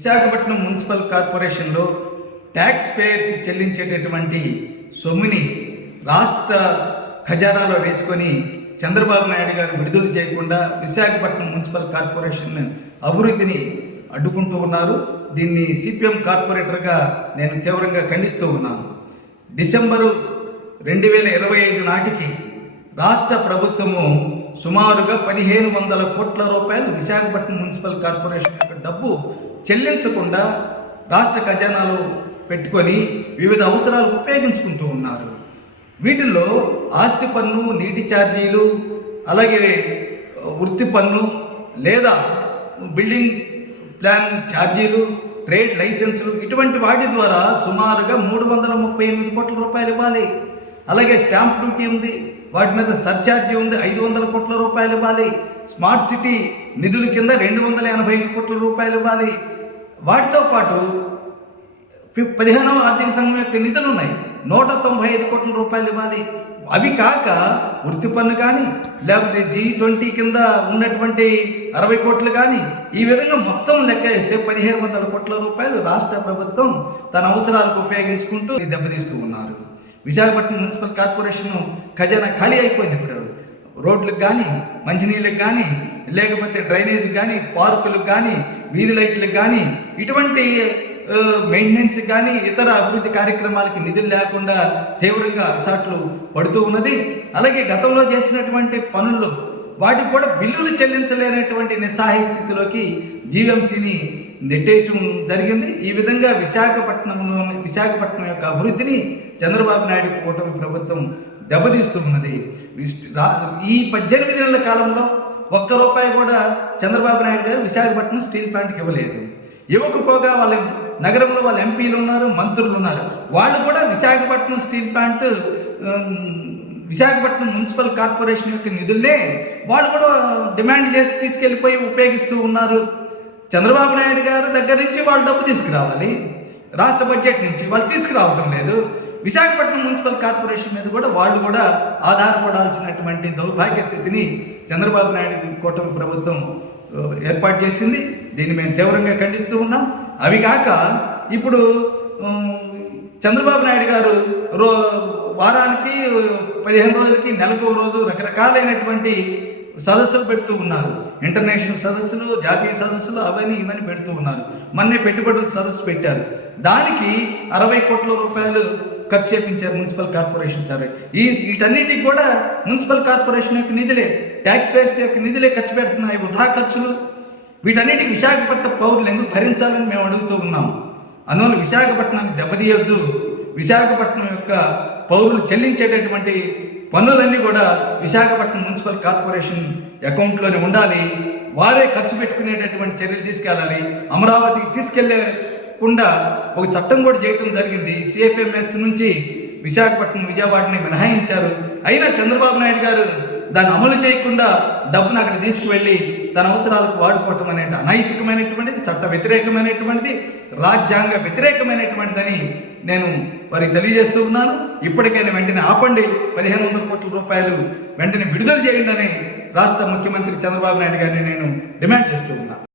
Visakhapatnam municipal కార్పొరేషన్లో tax payers చెల్లించేటటువంటి సొమ్ముని రాష్ట్ర ఖజానాలో వేసుకొని చంద్రబాబు నాయుడు గారు విడుదల చేయకుండా విశాఖపట్నం మున్సిపల్ కార్పొరేషన్ అభివృద్ధిని అడ్డుకుంటూ ఉన్నారు. దీన్ని సిపిఎం కార్పొరేటర్గా నేను తీవ్రంగా ఖండిస్తూ ఉన్నాను. డిసెంబరు 2025 నాటికి రాష్ట్ర ప్రభుత్వము సుమారుగా 1500 కోట్ల రూపాయలు విశాఖపట్నం మున్సిపల్ కార్పొరేషన్ యొక్క డబ్బు చెల్లించకుండా రాష్ట్ర ఖజానాలో పెట్టుకొని వివిధ అవసరాలకు ఉపయోగించుకుంటూ ఉన్నారు. వీటిల్లో ఆస్తి పన్ను, నీటి ఛార్జీలు, అలాగే వృత్తి పన్ను లేదా బిల్డింగ్ ప్లాన్ ఛార్జీలు, ట్రేడ్ లైసెన్సులు ఇటువంటి వాటి ద్వారా సుమారుగా 338 కోట్ల రూపాయలు ఇవ్వాలి. అలాగే స్టాంప్ డ్యూటీ ఉంది, వాటి మీద సర్ఛార్జీ ఉంది, 500 కోట్ల రూపాయలు ఇవ్వాలి. స్మార్ట్ సిటీ నిధుల కింద 285 కోట్ల రూపాయలు ఇవ్వాలి. వాటితో పాటు 15వ ఆర్థిక సంఘం యొక్క నిధులు ఉన్నాయి, 195 కోట్ల రూపాయలు ఇవ్వాలి. అవి కాక వృత్తి పన్ను కానీ లేకపోతే G20 కింద ఉన్నటువంటి 60 కోట్లు కానీ ఈ విధంగా మొత్తం లెక్క వేస్తే 1500 కోట్ల రూపాయలు రాష్ట్ర ప్రభుత్వం తన అవసరాలకు ఉపయోగించుకుంటూ దెబ్బతీస్తూ ఉన్నారు. విశాఖపట్నం మున్సిపల్ కార్పొరేషన్ ఖజానా ఖాళీ అయిపోయింది. ఇప్పుడు రోడ్లకు కానీ, మంచినీళ్ళకి కానీ, లేకపోతే డ్రైనేజ్కి కానీ, పార్కులకు కానీ, వీధి లైట్లకు కానీ, ఇటువంటి మెయింటెనెన్స్ కానీ ఇతర అభివృద్ధి కార్యక్రమాలకి నిధులు లేకుండా తీవ్రంగా అగసాట్లు పడుతూ ఉన్నది. అలాగే గతంలో చేసినటువంటి పనుల్లో వాటికి కూడా బిల్లులు చెల్లించలేనటువంటి నిస్సహాయ స్థితిలోకి జీవీఎంసీని నెట్టేయడం జరిగింది. ఈ విధంగా విశాఖపట్నం యొక్క అభివృద్ధిని చంద్రబాబు నాయుడు కూటమి ప్రభుత్వం దెబ్బతీస్తూ ఉన్నది. ఈ 18 నెలల కాలంలో ఒక్క రూపాయి కూడా చంద్రబాబు నాయుడు గారు విశాఖపట్నం స్టీల్ ప్లాంట్కి ఇవ్వలేదు. ఇవ్వకపోగా వాళ్ళ నగరంలో వాళ్ళ ఎంపీలు ఉన్నారు, మంత్రులు ఉన్నారు. వాళ్ళు కూడా Visakhapatnam steel plant, Visakhapatnam municipal corporation యొక్క నిధుల్నే వాళ్ళు కూడా డిమాండ్ చేసి తీసుకెళ్ళిపోయి ఉపయోగిస్తూ ఉన్నారు. చంద్రబాబు నాయుడు గారు దగ్గర నుంచి వాళ్ళు డబ్బు తీసుకురావాలి, రాష్ట్ర బడ్జెట్ నుంచి వాళ్ళు తీసుకురావడం లేదు. విశాఖపట్నం మున్సిపల్ కార్పొరేషన్ మీద కూడా వాళ్ళు కూడా ఆధారపడాల్సినటువంటి దౌర్భాగ్య స్థితిని చంద్రబాబు నాయుడు కూటమి ప్రభుత్వం ఏర్పాటు చేసింది. దీన్ని మేము తీవ్రంగా ఖండిస్తూ ఉన్నాం. అవి కాక ఇప్పుడు చంద్రబాబు నాయుడు గారు వారానికి 15 రోజులకి నెలకు రోజు రకరకాలైనటువంటి సదస్సులు పెడుతూ ఉన్నారు. ఇంటర్నేషనల్ సదస్సులు, జాతీయ సదస్సులు, అవన్నీ ఇవన్నీ పెడుతూ ఉన్నారు. మొన్నే పెట్టుబడుల సదస్సు పెట్టారు. దానికి 60 కోట్ల రూపాయలు ఖర్చు చేయించారు మున్సిపల్ కార్పొరేషన్ సార్. వీటన్నిటికి కూడా మున్సిపల్ కార్పొరేషన్ యొక్క నిధులే, ట్యాక్స్ పేయర్స్ యొక్క నిధులే ఖర్చు పెడుతున్నాయి, వృధా ఖర్చులు. వీటన్నిటికి విశాఖపట్నం పౌరులు ఎందుకు భరించాలని మేము అడుగుతూ ఉన్నాం. అందువల్ల విశాఖపట్నానికి దెబ్బతీయొద్దు. విశాఖపట్నం యొక్క పౌరులు చెల్లించేటటువంటి పన్నులన్నీ కూడా విశాఖపట్నం మున్సిపల్ కార్పొరేషన్ అకౌంట్లోనే ఉండాలి. వారే ఖర్చు పెట్టుకునేటటువంటి చర్యలు తీసుకెళ్ళాలి. అమరావతికి తీసుకెళ్లకుండా ఒక చట్టం కూడా చేయడం జరిగింది. CFMS నుంచి విశాఖపట్నం, విజయవాడని మినహాయించారు. అయినా చంద్రబాబు నాయుడు గారు దాన్ని అమలు చేయకుండా డబ్బును అక్కడ తీసుకువెళ్ళి తన అవసరాలకు వాడుకోవటం అనేది అనైతికమైనటువంటిది, చట్ట వ్యతిరేకమైనటువంటిది, రాజ్యాంగ వ్యతిరేకమైనటువంటిదని నేను వారికి తెలియజేస్తూ ఉన్నాను. ఇప్పటికైనా వెంటనే ఆపండి, 1500 కోట్ల రూపాయలు వెంటనే విడుదల చేయండి అని రాష్ట్ర ముఖ్యమంత్రి చంద్రబాబు నాయుడు గారిని నేను డిమాండ్ చేస్తూ ఉన్నాను.